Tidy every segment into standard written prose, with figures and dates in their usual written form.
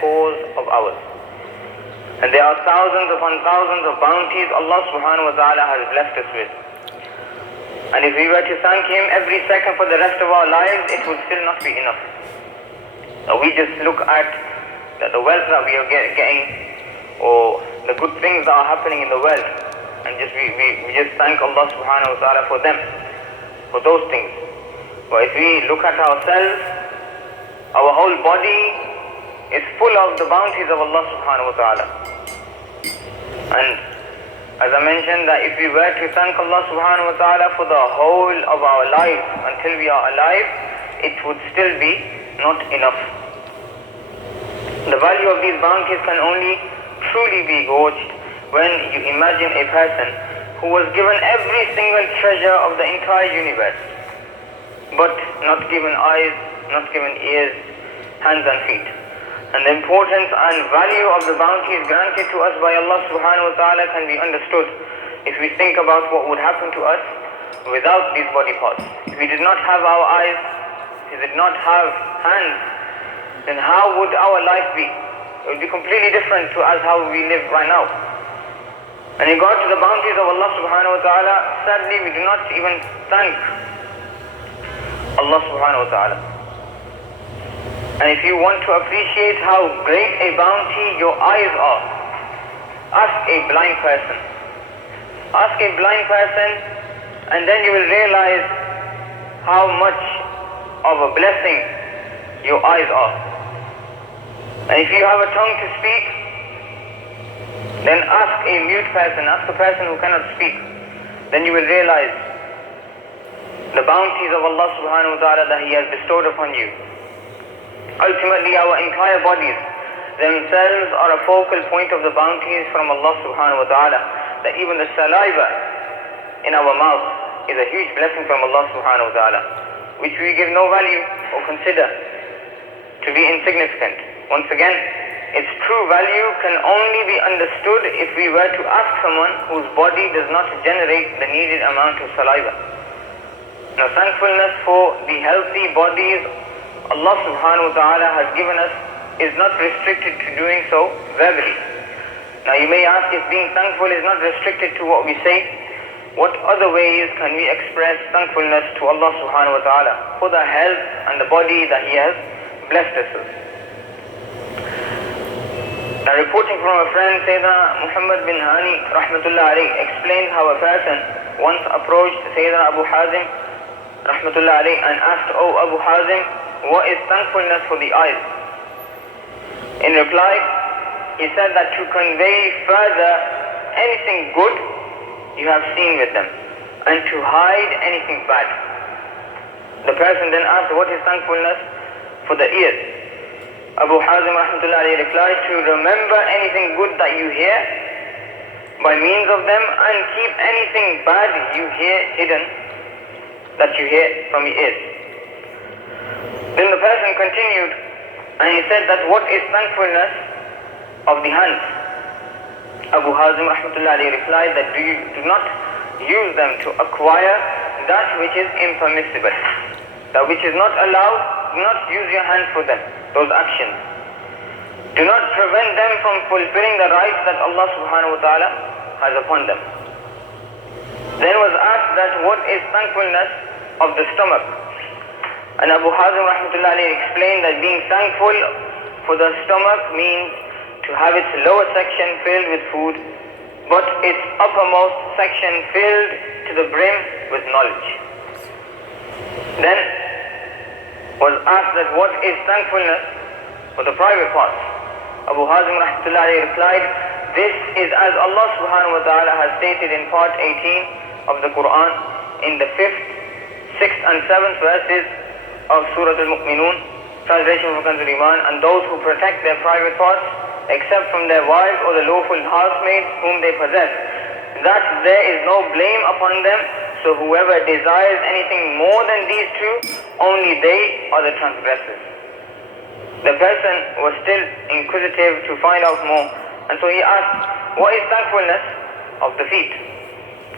cause of ours. And there are thousands upon thousands of bounties Allah subhanahu wa ta'ala has blessed us with. And if we were to thank Him every second for the rest of our lives, it would still not be enough. Now we just look at the wealth that we are getting, or the good things that are happening in the world, and we just thank Allah subhanahu wa ta'ala for them, for those things. But if we look at ourselves, our whole body is full of the bounties of Allah subhanahu wa ta'ala. And as I mentioned, that if we were to thank Allah subhanahu wa ta'ala for the whole of our lives until we are alive, it would still be not enough. The value of these bounties can only truly be gauged when you imagine a person who was given every single treasure of the entire universe, but not given eyes, not given ears, hands and feet. And the importance and value of the bounties granted to us by Allah subhanahu wa ta'ala can be understood if we think about what would happen to us without these body parts. If we did not have our eyes, if we did not have hands, then how would our life be? It would be completely different to us how we live right now. And in regard to the bounties of Allah subhanahu wa ta'ala, sadly we do not even thank Allah subhanahu wa ta'ala. And if you want to appreciate how great a bounty your eyes are, ask a blind person. Ask a blind person, and then you will realize how much of a blessing your eyes are. And if you have a tongue to speak, then ask a mute person, ask a person who cannot speak. Then you will realize the bounties of Allah subhanahu wa ta'ala that He has bestowed upon you. Ultimately, our entire bodies themselves are a focal point of the bounties from Allah subhanahu wa ta'ala. That even the saliva in our mouth is a huge blessing from Allah subhanahu wa ta'ala, which we give no value or consider to be insignificant. Once again, its true value can only be understood if we were to ask someone whose body does not generate the needed amount of saliva. Now, thankfulness for the healthy bodies Allah subhanahu wa ta'ala has given us is not restricted to doing so verbally. Now you may ask, if being thankful is not restricted to what we say, what other ways can we express thankfulness to Allah subhanahu wa ta'ala for the health and the body that He has blessed us with? Now reporting from a friend, Sayyidina Muhammad bin Hani rahmatullah alayhi explained how a person once approached Sayyidina Abu Hazim rahmatullah alayhi and asked, "Oh Abu Hazim, what is thankfulness for the eyes?" In reply, he said that to convey further anything good you have seen with them, and to hide anything bad. The person then asked, "What is thankfulness for the ears?" Abu Hazim rahmatullah alayhi replied, "To remember anything good that you hear by means of them, and keep anything bad you hear hidden, that you hear from your ears." Then the person continued and he said that, "What is thankfulness of the hands?" Abu Hazim rahmatullah alayhi replied that, do not use them to acquire that which is impermissible, that which is not allowed. Do not use your hands for them, those actions. Do not prevent them from fulfilling the rights that Allah subhanahu wa ta'ala has upon them. Then was asked that, what is thankfulness of the stomach? And Abu Hazim rahmatullah alayhi explained that being thankful for the stomach means to have its lower section filled with food, but its uppermost section filled to the brim with knowledge. Then was asked that, what is thankfulness for the private parts? Abu Hazim rahmatullah alayhi replied, this is as Allah subhanahu wa ta'ala has stated in part 18 of the Quran in the 5th, 6th and 7th verses of Surah Al-Mu'minun, translation of Kanzul Iman, and those who protect their private parts except from their wives or the lawful housemaids whom they possess, that there is no blame upon them, so whoever desires anything more than these two, only they are the transgressors. The person was still inquisitive to find out more, and so he asked, what is thankfulness of the feet?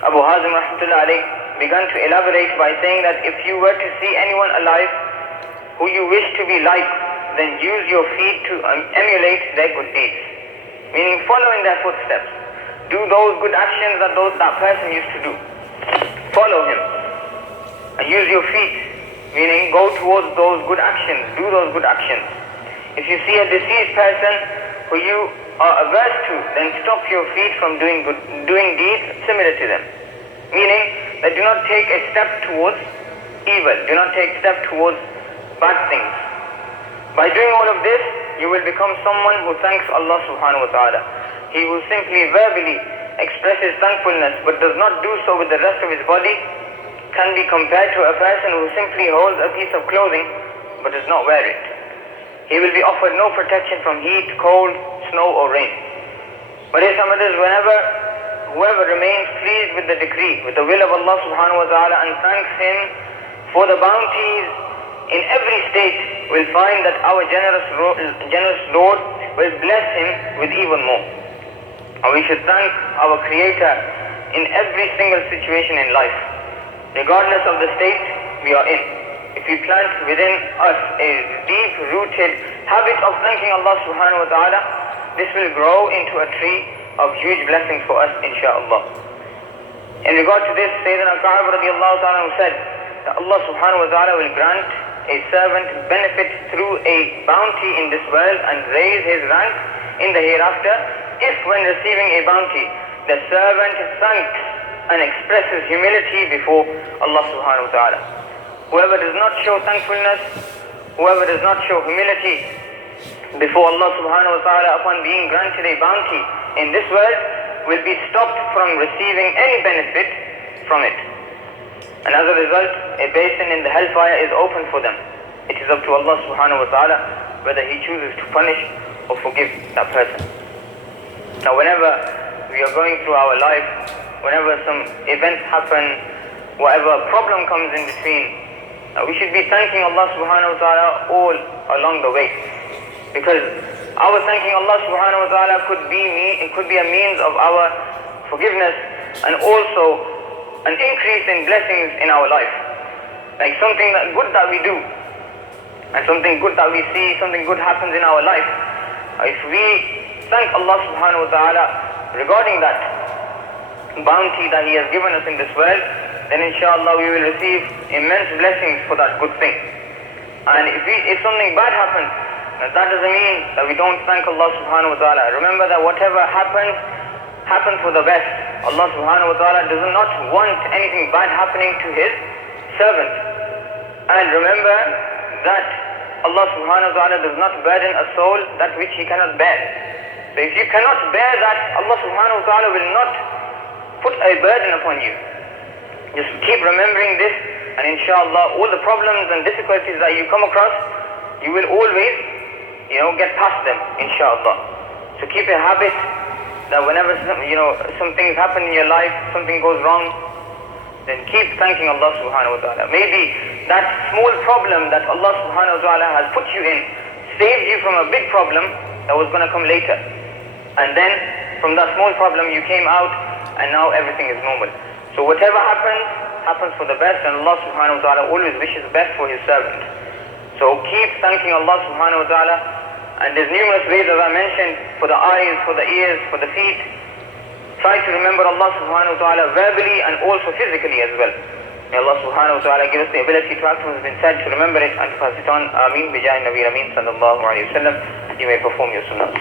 Abu Hazim rahmatullah alayhi began to elaborate by saying that if you were to see anyone alive who you wish to be like, then use your feet to emulate their good deeds. Meaning follow in their footsteps. Do those good actions that person used to do. Follow him. And use your feet, meaning go towards those good actions, do those good actions. If you see a deceased person who you are averse to, then stop your feet from doing deeds similar to them. Meaning that do not take a step towards evil, do not take a step towards bad things. By doing all of this, you will become someone who thanks Allah subhanahu wa ta'ala. He who simply verbally expresses thankfulness but does not do so with the rest of his body can be compared to a person who simply holds a piece of clothing but does not wear it. He will be offered no protection from heat, cold, snow or rain. But his others, whoever remains pleased with the decree, with the will of Allah subhanahu wa ta'ala, and thanks him for the bounties in every state, will find that our generous Lord will bless him with even more. And we should thank our Creator in every single situation in life, regardless of the state we are in. If we plant within us a deep-rooted habit of thanking Allah subhanahu wa ta'ala, this will grow into a tree of huge blessings for us, insha'Allah. In regard to this, Sayyidina Ka'ab radiallahu ta'ala said that Allah subhanahu wa ta'ala will grant a servant benefit through a bounty in this world and raise his rank in the hereafter if when receiving a bounty, the servant thanks and expresses humility before Allah subhanahu wa ta'ala. Whoever does not show thankfulness, whoever does not show humility before Allah subhanahu wa ta'ala upon being granted a bounty in this world will be stopped from receiving any benefit from it. And as a result, a basin in the hellfire is open for them. It is up to Allah subhanahu wa ta'ala whether He chooses to punish or forgive that person. Now whenever we are going through our life, whenever some events happen, whatever problem comes in between, we should be thanking Allah subhanahu wa ta'ala all along the way. Because our thanking Allah subhanahu wa ta'ala could be a means of our forgiveness and also an increase in blessings in our life. Like something good that we do and something good that we see, something good happens in our life. If we thank Allah subhanahu wa ta'ala regarding that bounty that He has given us in this world, then inshallah we will receive immense blessings for that good thing. And if something bad happens, that doesn't mean that we don't thank Allah subhanahu wa ta'ala. Remember that whatever happens for the best. Allah subhanahu wa ta'ala does not want anything bad happening to His servant. And remember that Allah subhanahu wa ta'ala does not burden a soul that which he cannot bear. So if you cannot bear that, Allah subhanahu wa ta'ala will not put a burden upon you. Just keep remembering this, and inshallah all the problems and difficulties that you come across, you will always, get past them, inshallah. So keep a habit that whenever some things happen in your life, something goes wrong, then keep thanking Allah subhanahu wa ta'ala. Maybe that small problem that Allah subhanahu wa ta'ala has put you in saved you from a big problem that was going to come later. And then from that small problem you came out, and now everything is normal. So whatever happens for the best, and Allah subhanahu wa ta'ala always wishes best for His servant. So keep thanking Allah subhanahu wa ta'ala, and there's numerous ways, as I mentioned, for the eyes, for the ears, for the feet. Try to remember Allah subhanahu wa ta'ala verbally and also physically as well. May Allah subhanahu wa ta'ala give us the ability to act what has been said, to remember it and to pass it on. Ameen. Bijay Nabi Ameen sallallahu alayhi wa sallam. You may perform your sunnahs.